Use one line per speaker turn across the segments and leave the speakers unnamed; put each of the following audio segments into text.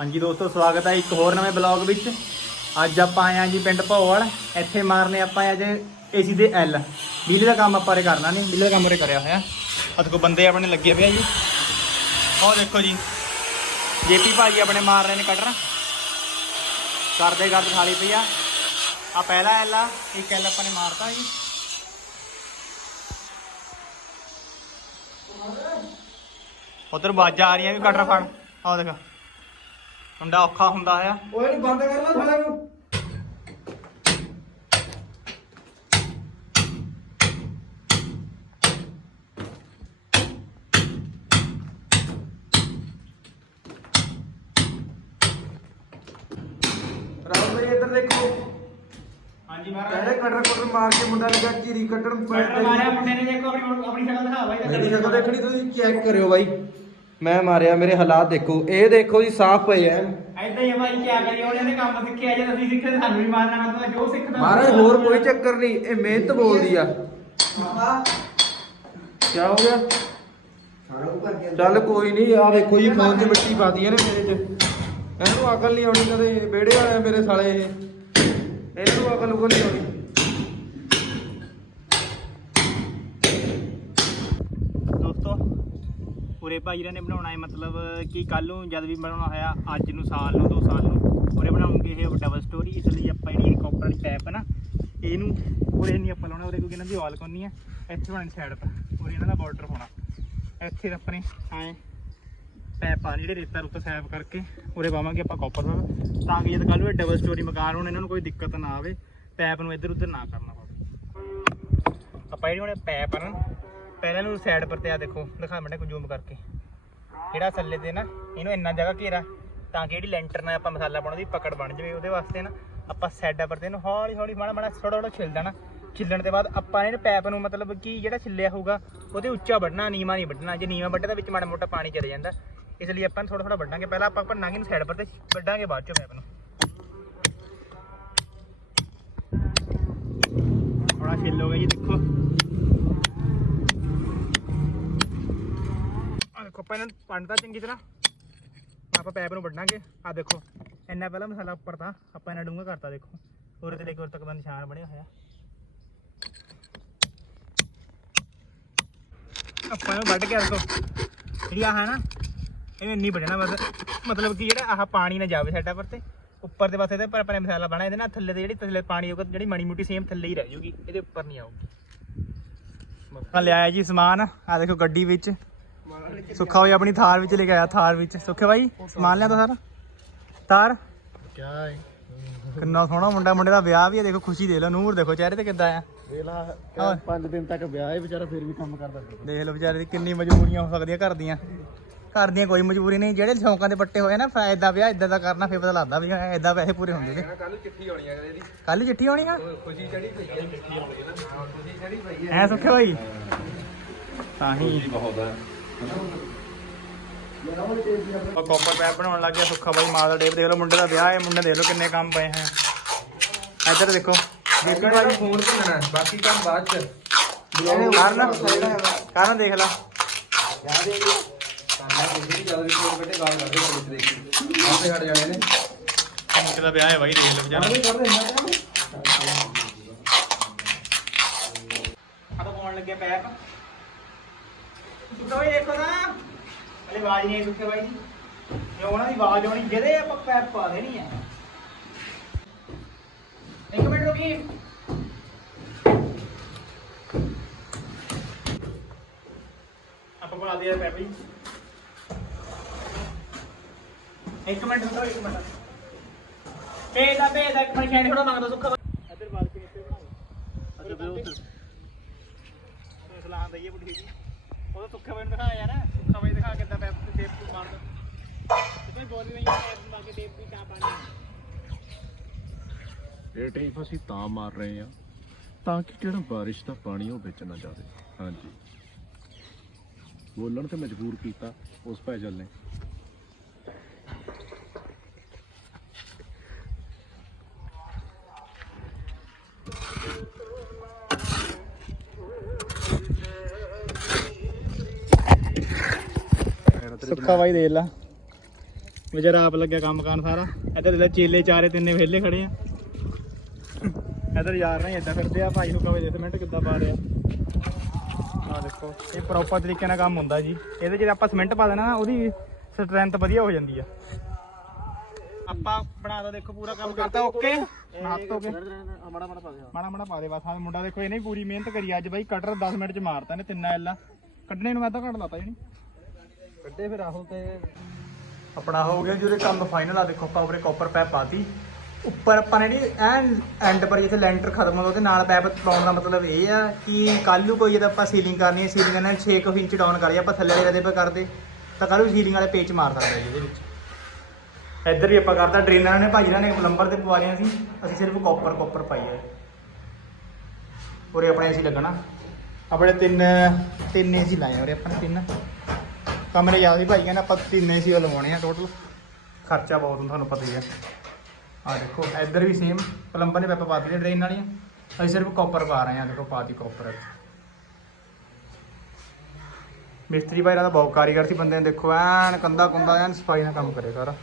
ਹਾਂਜੀ ਦੋਸਤੋ, ਸਵਾਗਤ ਹੈ ਇੱਕ ਹੋਰ ਨਵੇਂ ਬਲੌਗ ਵਿੱਚ। ਅੱਜ ਆਪਾਂ ਆਏ ਹਾਂ ਜੀ ਪਿੰਡ ਭੌਲ ਇੱਥੇ ਮਾਰਨੇ ਆਪਾਂ ਅੱਜ ਏਸੀ ਦੇ ਐਲ। ਬਿਜਲੀ ਦਾ ਕੰਮ ਆਪਾਂ ਰੇ ਕਰਨਾ ਨਹੀਂ। ਬਿਜਲੀ ਦਾ ਕੰਮ ਰੇ ਕਰਿਆ ਹੋਇਆ। ਆ ਦੇਖੋ, ਬੰਦੇ ਆਪਣੇ ਲੱਗੇ ਪਏ ਆ ਜੀ। ਉਹ ਦੇਖੋ ਜੀ। ਜੇਪੀ ਭਾਜੀ ਆਪਣੇ ਮਾਰ ਰਹੇ ਨੇ ਕਟਰ। ਕਰਦੇ ਕਰਦੇ ਖਾਲੀ ਪਈ ਆ। ਆ ਪਹਿਲਾ ਐਲ ਆ। ਇੱਕ ਐਲ ਆਪਾਂ ਨੇ ਮਾਰਤਾ ਜੀ। ਉਧਰ ਬਾਜਾਂ ਆ ਰਹੀਆਂ ਵੀ ਕਟਰ ਫੜ ਆਹ ਦੇਖ। ਮੁੰਡਾ ਔਖਾ ਹੁੰਦਾ ਆ।
ਓਏ ਨਹੀਂ ਬੰਦ ਕਰ ਲਾ ਸਾਲਾ ਨੂੰ। ਰਾਹੁਲ ਭਾਈ ਇੱਧਰ ਦੇਖੋ।
ਹਾਂਜੀ
ਪਹਿਲੇ ਕਟਰ ਕਟਰ ਮਾਰ ਕੇ ਮੁੰਡਾ ਲੱਗਾ ਚੀਰੀ ਕੱਟਣ
ਕਟਰ ਮਾਰਿਆ ਮੁੰਡੇ ਨੇ ਦੇਖੋ ਆਪਣੀ ਆਪਣੀ ਸ਼ਕਲ ਦਿਖਾ ਬਾਈ।
ਸ਼ਕਲ ਦੇਖਣੀ ਤੁਸੀਂ ਚੈੱਕ ਕਰਿਓ ਬਾਈ। ਮੈਂ ਮਾਰਿਆ ਮੇਰੇ ਹਾਲਾਤ ਦੇਖੋ। ਇਹ ਦੇਖੋ ਜੀ ਸਾਫ਼ ਪਏ ਐ
ਐਦਾਂ ਹੀ ਆ ਬਾਈ ਕੀ ਕਰੀਏ ਉਹਨੇ ਨੇ ਕੰਮ ਸਿੱਖਿਆ ਜੇ ਅਸੀਂ ਸਿੱਖੇ ਤਾਂ ਸਾਨੂੰ ਵੀ ਮਾਰਨਾ ਮਤਲਬ ਜੋ ਸਿੱਖਦਾ।
ਮਹਾਰਾਜ ਹੋਰ ਕੋਈ ਚੱਕਰ ਨਹੀਂ ਇਹ ਮਿਹਨਤ ਬੋਲਦੀ ਆ। ਕੀ ਹੋ ਗਿਆ? ਚੱਲ ਕੋਈ ਨਹੀਂ ਆ ਵੇਖੋ ਜੀ ਫੋਨ 'ਚ ਮਿੱਟੀ ਪਾਦੀ ਇਹਨੇ ਮੇਰੇ 'ਚ। ਇਹਨੂੰ ਅਕਲ ਨਹੀਂ ਆਉਣੀ ਕਦੇ ਵਿਹੜੇ ਵਾਲੇ ਮੇਰੇ ਸਾਲੇ ਇਹ। ਇਹਨੂੰ ਅਕਲ ਉਕਲ ਨਹੀਂ ਆਉਣੀ
ਦੋਸਤੋ ਉਰੇ ਭਾਈ ਨੇ ਬਣਾਉਣਾ ਹੈ, ਮਤਲਬ ਕਿ ਕੱਲ ਨੂੰ ਜਦ ਵੀ ਬਣਾਉਣਾ ਹੋਇਆ, ਅੱਜ ਨੂੰ, ਸਾਲ ਨੂੰ 2 ਸਾਲ ਨੂੰ, ਉਰੇ ਬਣਾਉਂਗੇ ਇਹ ਡਬਲ ਸਟੋਰੀ ਇਸ ਲਈ ਆਪਾਂ ਜਿਹੜੀ ਕਾਪਰ ਵਾਲੀ ਪੈਪ ਹੈ ਨਾ, ਇਹਨੂੰ ਉਰੇ ਨਹੀਂ ਆਪਾਂ ਲਾਉਣਾ, ਉਰੇ ਕਿਉਂਕਿ ਇਹਨਾਂ ਦੀ ਵਾਲ ਕੋਨੀ ਹੈ, ਇੱਥੇ ਬਣਾਉਣੀ ਸਾਈਡ ਪਰ, ਉਰੇ ਇਹਨਾਂ ਦਾ ਬਾਰਡਰ ਹੋਣਾ ਇੱਥੇ ਆਪਣੇ ਐ ਪੈਪ ਆ, ਜਿਹੜੇ ਰੇਤਾ ਰੁੱਤਾ ਸਾਫ਼ ਕਰਕੇ ਉਰੇ ਪਾਵਾਂਗੇ ਆਪਾਂ ਕਾਪਰ ਦਾ। ਤਾਂ ਕਿ ਜਦ ਕੱਲ ਨੂੰ ਇਹ ਡਬਲ ਸਟੋਰੀ ਮਕਾਨ ਹੋਣ, ਇਹਨਾਂ ਨੂੰ ਕੋਈ ਦਿੱਕਤ ਨਾ ਆਵੇ ਪੈਪ ਨੂੰ ਇੱਧਰ ਉੱਧਰ ਨਾ ਕਰਨਾ ਪਵੇ। ਆਪਾਂ ਜਿਹੜੀ ਹੁਣ ਪੈਪ ਆ ਨਾ ਪਹਿਲਾਂ ਨੂੰ ਸਾਈਡ ਪਰ ਤੇ ਆ ਦੇਖੋ, ਦਿਖਾ ਮਿੰਟੇ ਕੋ ਜ਼ੂਮ ਕਰਕੇ। ਜਿਹੜਾ ਥੱਲੇ ਤੇ ਨਾ, ਇਹਨੂੰ ਇੰਨਾ ਜਗ੍ਹਾ ਘੇਰਾ, ਤਾਂ ਕਿ ਜਿਹੜੀ ਲੈਂਟਰ ਨਾਲ ਆਪਾਂ ਮਸਾਲਾ ਪਾਉਣਾ ਦੀ ਪਕੜ ਬਣ ਜਾਵੇ, ਉਹਦੇ ਵਾਸਤੇ ਨਾ ਆਪਾਂ ਸਾਈਡਾਂ ਪਰ ਤੇ ਇਹਨੂੰ ਹੌਲੀ ਹੌਲੀ, ਮਾੜਾ ਮਾੜਾ ਥੋੜਾ ਥੋੜਾ ਛਿੱਲ ਦੇਣਾ। ਛਿੱਲਣ ਦੇ ਬਾਅਦ ਆਪਾਂ ਇਹਨੂੰ ਪੈਪ ਨੂੰ ਮਤਲਬ ਕਿ ਜਿਹੜਾ ਛਿੱਲਿਆ ਹੋਊਗਾ, ਉਹਦੇ ਉੱਚਾ ਵੱਢਣਾ, ਨੀਵਾ ਨਹੀਂ ਵੱਢਣਾ। ਜੇ ਨੀਵਾ ਵੱਢੇ ਤਾਂ ਵਿੱਚ ਮਾੜਾ ਮੋਟਾ ਪਾਣੀ ਚਲੇ ਜਾਂਦਾ। ਇਸ ਲਈ ਆਪਾਂ ਥੋੜਾ ਥੋੜਾ ਵੱਢਾਂਗੇ। ਪਹਿਲਾਂ ਆਪਾਂ ਭੰਨਾਂਗੇ ਇਹਨੂੰ ਸਾਈਡ ਪਰ ਤੇ, ਵੱਢਾਂਗੇ ਬਾਅਦ ਚੋਂ ਪੈਪ ਨੂੰ। ਥੋੜਾ ਛਿੱਲ ਹੋ ਜੀ, ਦੇਖੋ। ਆਪਾਂ ਇਹਨਾਂ ਨੂੰ ਪੰਡਤਾ ਚੰਗੀ ਤਰ੍ਹਾਂ ਆਪਾਂ ਪੈਪ ਨੂੰ ਵੱਢਾਂਗੇ। ਆ ਦੇਖੋ, ਇੰਨਾ ਪਹਿਲਾਂ ਮਸਾਲਾ ਉੱਪਰ ਤਾਂ ਆਪਾਂ ਇਹਨਾਂ ਡੂੰਘਾ ਕਰਤਾ, ਦੇਖੋ। ਉਰੇ ਤੇ ਦੇਖੋ, ਉਰੇ ਤੱਕ ਦਾ ਨਿਸ਼ਾਨ ਬਣਿਆ ਹੋਇਆ। ਆਪਾਂ ਨੂੰ ਵੱਢ ਕੇ ਆ ਦੇਖੋ, ਜਿਹੜੀ ਆਹ ਹੈ ਨਾ, ਇਹਨੂੰ ਇੰਨੀ ਵੱਢਣਾ ਬਸ। ਮਤਲਬ ਕਿ ਜਿਹੜਾ ਆਹ ਪਾਣੀ ਨਾ ਜਾਵੇ ਸਾਡਾ ਪਰ ਤੇ, ਉੱਪਰ ਦੇ ਪਾਸੇ ਤੇ ਪਰ ਆਪਣੇ ਮਸਾਲਾ ਬਣਾ ਇਹਦੇ ਨਾਲ ਥੱਲੇ ਤੇ ਜਿਹੜੀ ਥੱਲੇ ਪਾਣੀ ਹੋਊਗਾ, ਜਿਹੜੀ ਮਣੀ ਮੁੱਟੀ ਸੇਮ ਥੱਲੇ ਹੀ ਰਹਿ ਜੂਗੀ, ਇਹਦੇ ਉੱਪਰ ਨਹੀਂ ਆਊਗੀ। ਆ ਲਿਆਇਆ ਜੀ ਸਮਾਨ ਆ ਦੇਖੋ ਗੱਡੀ ਵਿੱਚ। ਸੁੱਖਾ ਹੋਈ ਆਪਣੀ ਥਾਰ ਵਿੱਚ ਲੈ ਕੇ ਆਇਆ ਥਾਰ ਵਿੱਚ। ਸੁੱਖੇ ਬਾਈ ਸਮਾਨ ਲਿਆ ਤਾ ਸਾਰਾ? ਤਾਰ
ਕਿਆ ਹੈ
ਕਿੰਨਾ ਸੋਹਣਾ ਮੁੰਡਾ ਮੁੰਡੇ ਦਾ ਵਿਆਹ ਵੀ ਹੈ ਦੇਖੋ ਖੁਸ਼ੀ ਦੇ ਲਓ। ਨੂਰ ਦੇਖੋ ਚਿਹਰੇ ਤੇ ਕਿੱਦਾਂ ਆ?
ਵੇਲਾ
ਹਾਂ।
5 ਦਿਨ ਤੱਕ ਵਿਆਹ ਹੈ ਵਿਚਾਰਾ ਫਿਰ ਵੀ ਕੰਮ ਕਰਦਾ
ਦੇਖ ਲਓ ਵਿਚਾਰੇ ਦੀ ਕਿੰਨੀ ਮਜਬੂਰੀਆਂ ਹੋ ਸਕਦੀਆਂ ਘਰ ਦੀਆਂ। ਘਰ ਦੀਆਂ ਕੋਈ ਮਜਬੂਰੀ ਨਹੀਂ ਜਿਹੜੇ ਸ਼ੌਂਕਾਂ ਦੇ ਪੱਟੇ ਹੋਏ ਨਾ ਫਾਇਦਾ ਵਿਆਹ ਇਦਾਂ ਦਾ ਕਰਨਾ ਫਿਰ ਪਤਾ ਲੱਗਦਾ ਵੀ ਇਦਾਂ ਪੈਸੇ ਪੂਰੇ ਹੁੰਦੇ ਨੇ।
ਕੱਲ ਚਿੱਠੀ ਆਉਣੀ ਹੈ ਇਹਦੀ
ਕੱਲ ਚਿੱਠੀ ਆਉਣੀ ਆ?
ਖੁਸ਼ੀ ਚੜੀ ਪਈ ਹੈ ਚਿੱਠੀ ਆਉਣੀ ਹੈ ਨਾ ਖੁਸ਼ੀ ਚੜੀ ਪਈ
ਐ ਸੁੱਖੇ ਬਾਈ ਤਾਂ ਹੀ।
ਬਹੁਤ ਹੈ
ਆਪਾਂ ਕਾਪਰ ਪੈਪ ਬਣਾਉਣ ਲੱਗ ਗਿਆ ਸੁੱਖਾ ਬਾਈ ਮਾਲ ਦਾ ਡੇਪ ਦੇਖ ਲਓ ਮੁੰਡੇ ਦਾ ਵਿਆਹ ਹੈ ਮੁੰਡੇ ਦੇਖ ਲਓ ਕਿੰਨੇ ਕੰਮ ਪਏ ਹੈ। ਇੱਧਰ ਦੇਖੋ ਜੇਪੀ ਭਾਈ
ਫੋਨ ਭੰਨਣਾ ਹੈ, ਬਾਕੀ ਕੰਮ ਬਾਅਦ ਚ।
ਕਰਨ ਕਰਨ ਦੇਖ ਲਾ?
ਯਾਦ ਹੈ ਕਾਨਾ ਜਿਹੜੀ ਜਦ ਵੀ ਫੋਨ ਬੈਠੇ ਗਾਲ ਕਰਦੇ ਪੁਲਿਸ ਦੇਖੀ ਆਪੇ ਹਟ ਜਾਣੇ ਨੇ।
ਮੁੰਡੇ ਦਾ ਵਿਆਹ ਹੈ ਬਾਈ ਦੇਖ ਲਓ ਵਿਚਾਰਾ। ਆ ਤਾਂ ਪਾਉਣ ਲੱਗਿਆ ਪੈਪ। ਸੁੱਖਾ ਬਾਈ ਦੇਖੋ ਨਾ ਹਲੇ ਆਵਾਜ਼ ਨਹੀਂ ਆਈ ਸੁੱਖੇ ਬਾਈ ਦੀ। ਜੇ ਉਹਨਾਂ ਦੀ ਆਵਾਜ਼ ਆਉਣੀ ਜਿਹਦੇ ਆਪਾਂ ਪੈਪ ਪਾ ਦੇਣੀ ਹੈ ਇੱਕ ਮਿੰਟ ਰੁਕੀ। ਆਪਾਂ ਪਾ ਦਿਆ ਪੈਪ ਜੀ। ਇੱਕ ਮਿੰਟ ਰੁਕੋ ਇੱਕ ਮਿੰਟ। ਭੇਜਦਾ ਭੇਜਦਾ ਇੱਕ ਮਿੰਟ ਥੋੜਾ ਮੰਗਦਾ ਸੁੱਖਾ ਇੱਧਰ ਬਾਲ ਕੇ ਇੱਥੇ ਬਣਾਓ ਅੱਛਾ ਉੱਧਰ ਸਲਾਹ ਦਈਏ ਬੁੱਢੀ ਜੀ। ਤਾਂ ਸੁੱਖਾ ਬਾਈ ਨੂੰ ਦਿਖਾਇਆ ਯਾਰ। ਸੁੱਖਾ ਬਾਈ ਦਿਖਾ ਕਿੱਦਾਂ ਪੈਪ ਟੇਪ ਟੂ ਮਾਰਦਾ ਕੋਈ ਬੋਲ ਨਹੀਂ ਪੈਪ ਮਾਰ ਕੇ ਟੇਪ ਵੀ ਕਾ ਪਾਣੀ
ਇਹ ਟੇਪ ਅਸੀਂ ਤਾਂ ਮਾਰ ਰਹੇ ਆ ਤਾਂ ਕਿ ਜਿਹੜਾ ਬਾਰਿਸ਼ ਦਾ ਪਾਣੀ ਉਹ ਵਿੱਚ ਨਾ ਜਾਵੇ। ਹਾਂਜੀ। ਬੋਲਣ ਤੇ ਮਜਬੂਰ ਕੀਤਾ, ਉਸ ਭੈਜਲ ਨੇ।
ਸੁੱਖਾ ਬਾਈ ਦੇਖ ਲਾ। ਵਿਚਾਰਾ ਆਪ ਲੱਗਿਆ ਕੰਮ ਕਰਨ ਸਾਰਾ। ਇੱਧਰ ਦੇ ਚੇਲੇ ਚਾਰੇ ਤਿੰਨੇ ਵਿਹਲੇ ਖੜੇ ਆ। ਇੱਧਰ ਯਾਰ ਨਹੀਂ ਏਦਾਂ ਫਿਰਦੇ ਆ, ਭਾਈ ਨੂੰ ਕਹਵੇ ਦੇ ਸਿਮੈਂਟ ਕਿੱਦਾਂ ਪਾ ਰਿਹਾ ਆ। ਦੇਖੋ, ਇਹ ਪ੍ਰੋਪਰ ਤਰੀਕੇ ਨਾਲ ਕੰਮ ਹੁੰਦਾ ਜੀ। ਇਹਦੇ ਜੇ ਆਪਾਂ ਸਿਮੈਂਟ ਪਾ ਦੇਣਾ ਨਾ, ਉਹਦੀ ਸਟਰੈਂਥ ਵਧੀਆ ਹੋ ਜਾਂਦੀ ਆ। ਆਪਾਂ ਬਣਾ ਦੇਖੋ ਪੂਰਾ ਕੰਮ ਕਰਤਾ ਓਕੇ ਹੱਥ ਹੋ
ਮਾੜਾ ਮਾੜਾ ਪਾ ਦੇ
ਮਾੜਾ ਮਾੜਾ ਪਾ ਦੇ ਬਸ। ਆ ਮੁੰਡਾ ਦੇਖੋ, ਇਹਨੇ ਪੂਰੀ ਮਿਹਨਤ ਕਰੀ ਅੱਜ ਬਾਈ ਕਟਰ 10 ਮਿੰਟ ਚ ਮਾਰਤਾ ਨੇ ਤਿੰਨਾਂ ਐਲਾ। ਕੱਢਣੇ ਨੂੰ ਮੈਂ ਅੱਧਾ ਘੱਟ ਲਾਤਾ ਜਣੀ
ਕੱਢੇ ਫਿਰ ਆਹੋ ਤੇ।
ਆਪਣਾ ਹੋ ਗਿਆ ਜਿਹੜੇ ਕੰਮ ਫਾਈਨਲ ਆ, ਦੇਖੋ ਆਪਾਂ ਉਪਰੇ ਕਾਪਰ ਪੈਪ ਪਾਤੀ। ਉੱਪਰ ਆਪਾਂ ਨੇ ਜਿਹੜੀ ਐਨ ਐਂਡ ਪਰ ਜਿੱਥੇ ਲੈਂਟਰ ਖਤਮ ਹੁੰਦਾ ਉਹਦੇ ਨਾਲ ਪੈਪ ਪਾਉਣ ਦਾ ਮਤਲਬ ਇਹ ਆ ਕਿ ਕੱਲ ਨੂੰ ਕੋਈ ਜਦ ਆਪਾਂ ਸੀਲਿੰਗ ਕਰਨੀ ਹੈ ਸੀਲਿੰਗ ਇਹਨਾਂ 6 ਇੰਚ ਡਾਊਨ ਕਰੀ ਆਪਾਂ ਥੱਲੇ ਵਾਲੇ ਰਦੇ ਪੇ ਕਰਦੇ, ਤਾਂ ਕੱਲ ਨੂੰ ਸੀਲਿੰਗ ਵਾਲੇ ਪੇਚ ਮਾਰ ਸਕਦੇ ਇਹਦੇ ਵਿੱਚ। ਇੱਧਰ ਹੀ ਆਪਾਂ ਕਰਤਾ ਡਰੇਨਾਂ ਨੇ, ਭਾਜੀ ਨੇ ਪਲੰਬਰ ਤੇ ਪਵਾ ਲਿਆ ਸੀ, ਅਸੀਂ ਸਿਰਫ ਕਾਪਰ ਕਾਪਰ ਪਾਈ ਹੈ ਉਰੇ ਆਪਣੇ ਏਸੀ ਲੱਗਣਾ। ਆਪਣੇ ਤਿੰਨ ਤਿੰਨ ਏਸੀ ਲਾਏ ਉਰੇ ਆਪਾਂ ਤਿੰਨ। ਕਮਰੇ ਜ਼ਿਆਦਾ ਸੀ ਭਾਈ ਕਹਿੰਦਾ ਆਪਾਂ ਤਿੰਨ ਏਸੀ ਲਵਾਉਣੇ ਆ ਟੋਟਲ ਖਰਚਾ ਬਹੁਤ ਹੁੰਦਾ, ਤੁਹਾਨੂੰ ਪਤਾ ਹੀ ਆ। ਆ ਦੇਖੋ, ਇੱਧਰ ਵੀ ਸੇਮ ਪਲੰਬਰ ਨੇ ਪੈਪਾ ਪਾਤੀ ਡਰੇਨ ਵਾਲੀਆਂ। ਅਸੀਂ ਸਿਰਫ ਕਾਪਰ ਪਾ ਰਹੇ ਆ ਦੇਖੋ ਪਾਤੀ ਕਾਪਰ ਮਿਸਤਰੀ ਭਾਈ ਦਾ ਬਹੁਤ ਕਾਰੀਗਰ ਸੀ ਬੰਦੇ ਨੇ, ਦੇਖੋ ਐਨ ਕੰਦਾ ਕੁੰਦਾ ਐਨ ਸਫ਼ਾਈ ਨਾਲ ਕੰਮ ਕਰੇ ਸਾਰਾ।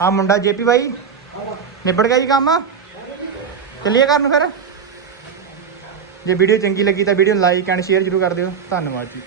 ਹਾਂ ਮੁੰਡਾ ਜੇਪੀ ਭਾਈ, ਨਿਬੜ ਗਿਆ ਜੀ ਕੰਮ। ਚੱਲੀਏ ਕਰਨ ਫਿਰ। ਜੇ ਵੀਡੀਓ ਚੰਗੀ ਲੱਗੀ ਤਾਂ ਵੀਡੀਓ ਨੂੰ ਲਾਈਕ ਐਂਡ ਸ਼ੇਅਰ ਜ਼ਰੂਰ ਕਰ ਦਿਓ। ਧੰਨਵਾਦ ਜੀ।